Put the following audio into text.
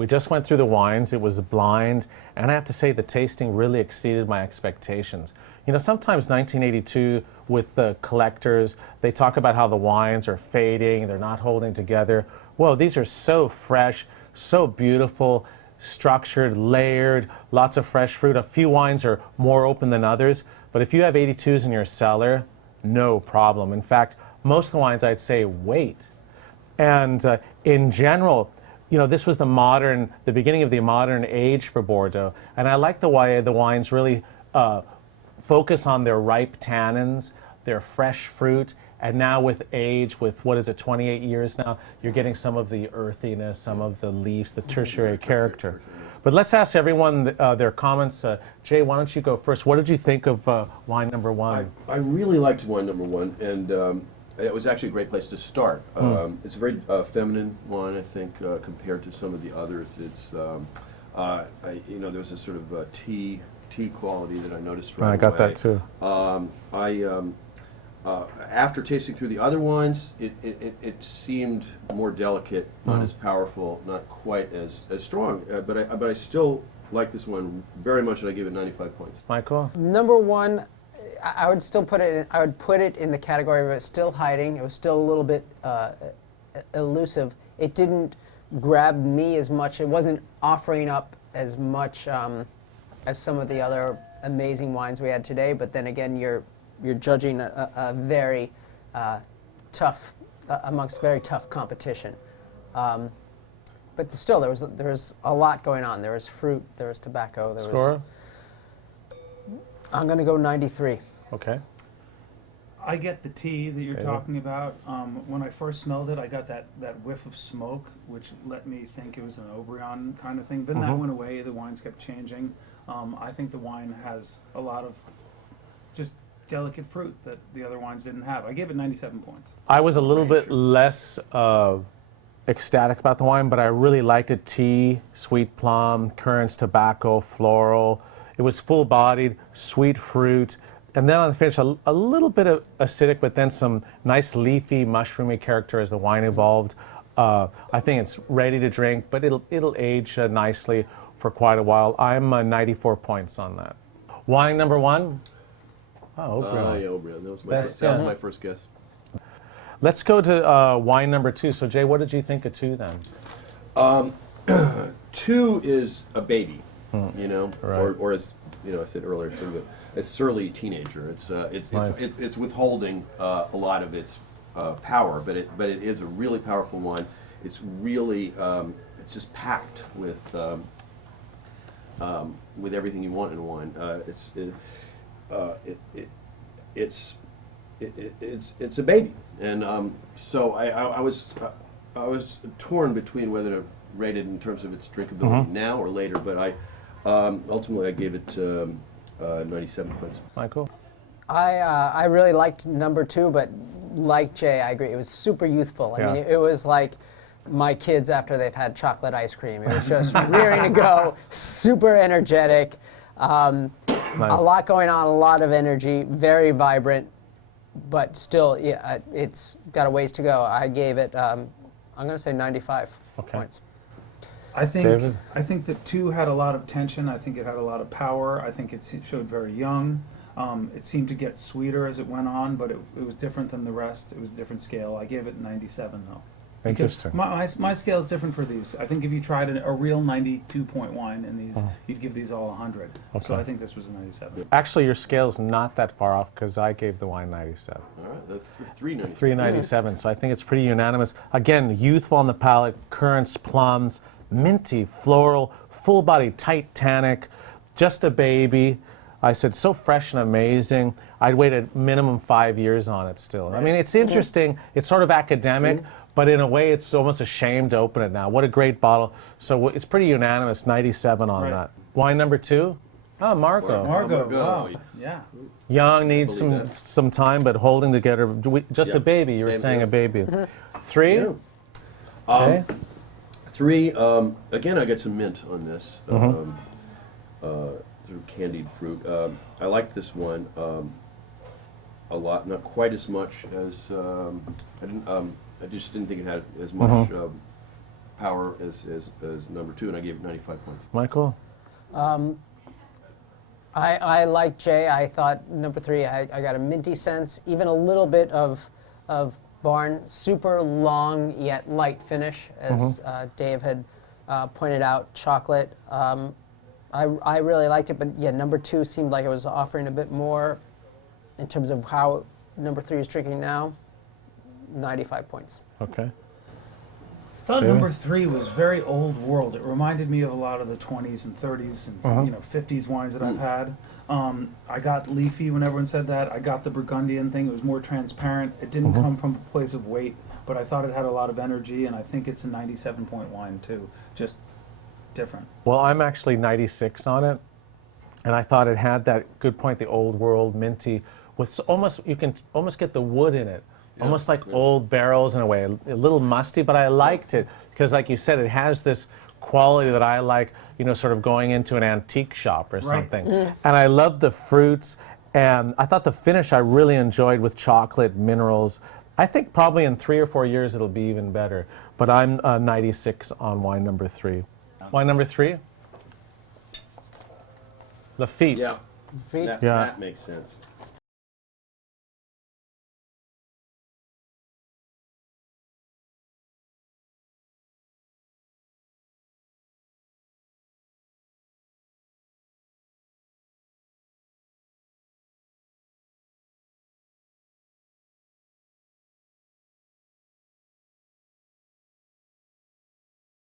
We just went through the wines. It was blind, and I have to say the tasting really exceeded my expectations. You know, sometimes 1982 with the collectors, they talk about how the wines are fading, they're not holding together. Whoa, these are so fresh, so beautiful, structured, layered, lots of fresh fruit. A few wines are more open than others, but if you have 82s in your cellar, no problem. In fact, most of the wines I'd say wait. And in general, you know, this was the beginning of the modern age for Bordeaux, and I like the way the wines really focus on their ripe tannins, their fresh fruit, and now with age, with what is it, 28 years now, you're getting some of the earthiness, some of the leaves, the tertiary character. But let's ask everyone their comments. Jay, why don't you go first? What did you think of wine number one? I really liked wine number one, and it was actually a great place to start. It's a very feminine wine, I think, compared to some of the others. It's, you know, there's a sort of tea quality that I noticed right away. I got that too. After tasting through the other wines, it seemed more delicate, not as powerful, not quite as strong. But I still like this one very much, and I gave it 95 points. Michael? Number one, I would still put it. I would put it in the category of it's still hiding. It was still a little bit elusive. It didn't grab me as much. It wasn't offering up as much as some of the other amazing wines we had today. But then again, you're judging a very tough amongst very tough competition. But still, there was a lot going on. There was fruit. There was tobacco. There Score? I'm going to go 93. Okay. I get the tea that you're talking about. When I first smelled it, I got that whiff of smoke, which let me think it was an Obrion kind of thing. Then that went away. The wines kept changing. I think the wine has a lot of just delicate fruit that the other wines didn't have. I gave it 97 points. I was a little bit less ecstatic about the wine, but I really liked it. Tea, sweet plum, currants, tobacco, floral. It was full-bodied, sweet fruit. And then on the finish, a little bit of acidic, but then some nice leafy, mushroomy character as the wine evolved. I think it's ready to drink, but it'll age nicely for quite a while. I'm 94 points on that. Wine number one? Oh, Obrion. Yeah, Obrion. That was my first guess. Let's go to wine number two. So, Jay, what did you think of two then? Two is a baby, you know, Right. or as you know, I said earlier, sort of a surly teenager. It's withholding a lot of its power, but it is a really powerful wine. It's really it's just packed with everything you want in a wine. It's a baby, and so I was torn between whether to rate it in terms of its drinkability now or later, but ultimately I gave it 97 points. Michael? I really liked number two, but like Jay, I agree. It was super youthful. I mean, it was like my kids after they've had chocolate ice cream. It was just rearing to go, super energetic, Nice. a lot going on, a lot of energy, very vibrant, but still, yeah, it's got a ways to go. I gave it, I'm going to say 95 points. I think David? I think that two had a lot of tension. I think it had a lot of power. I think it showed very young. It seemed to get sweeter as it went on, but it was different than the rest. It was a different scale. I gave it 97 though. Interesting. My scale is different for these. I think if you tried a real 92-point wine in these, you'd give these all 100. So I think this was a 97. Actually, your scale's not that far off because I gave the wine 97. All right, that's 397. 397, so I think it's pretty unanimous. Again, youthful on the palate, currants, plums, minty, floral, full-bodied, tight tannic, just a baby. I said so fresh and amazing. I'd wait a minimum 5 years on it still. Right. I mean, it's interesting. It's sort of academic, but in a way, it's almost a shame to open it now. What a great bottle. So it's pretty unanimous, 97 on that. Wine number two? Oh, Margot. Margot, wow. Yes. Yeah. Young, needs some time, but holding together. Just a baby. You were saying a baby. Three? Yeah. Okay. Three, again, I get some mint on this. Sort of candied fruit. I liked this one a lot. Not quite as much as I just didn't think it had as much power as number 2, and I gave it 95 points. Michael? I like Jay. I thought number 3, I got a minty sense, even a little bit of barn. Super long yet light finish, as Dave had pointed out. Chocolate. I really liked it, but yeah, number 2 seemed like it was offering a bit more in terms of how number 3 is drinking now. 95 points. Okay. I thought David? number 3 was very old world. It reminded me of a lot of the 20s and 30s and 50s wines that I've had. I got leafy when everyone said that. I got the Burgundian thing. It was more transparent. It didn't come from a place of weight, but I thought it had a lot of energy, and I think it's a 97-point wine too. Just different. Well, I'm actually 96 on it, and I thought it had that good point, the old world minty, with almost, you can almost get the wood in it. Almost like old barrels in a way, a little musty, but I liked it because, like you said, it has this quality that I like, you know, sort of going into an antique shop or something. And I love the fruits, and I thought the finish I really enjoyed with chocolate, minerals. I think probably in 3 or 4 years it'll be even better, but I'm 96 on wine number 3. Wine number 3? Lafitte. Yeah, Feet. that, Yeah. that makes sense.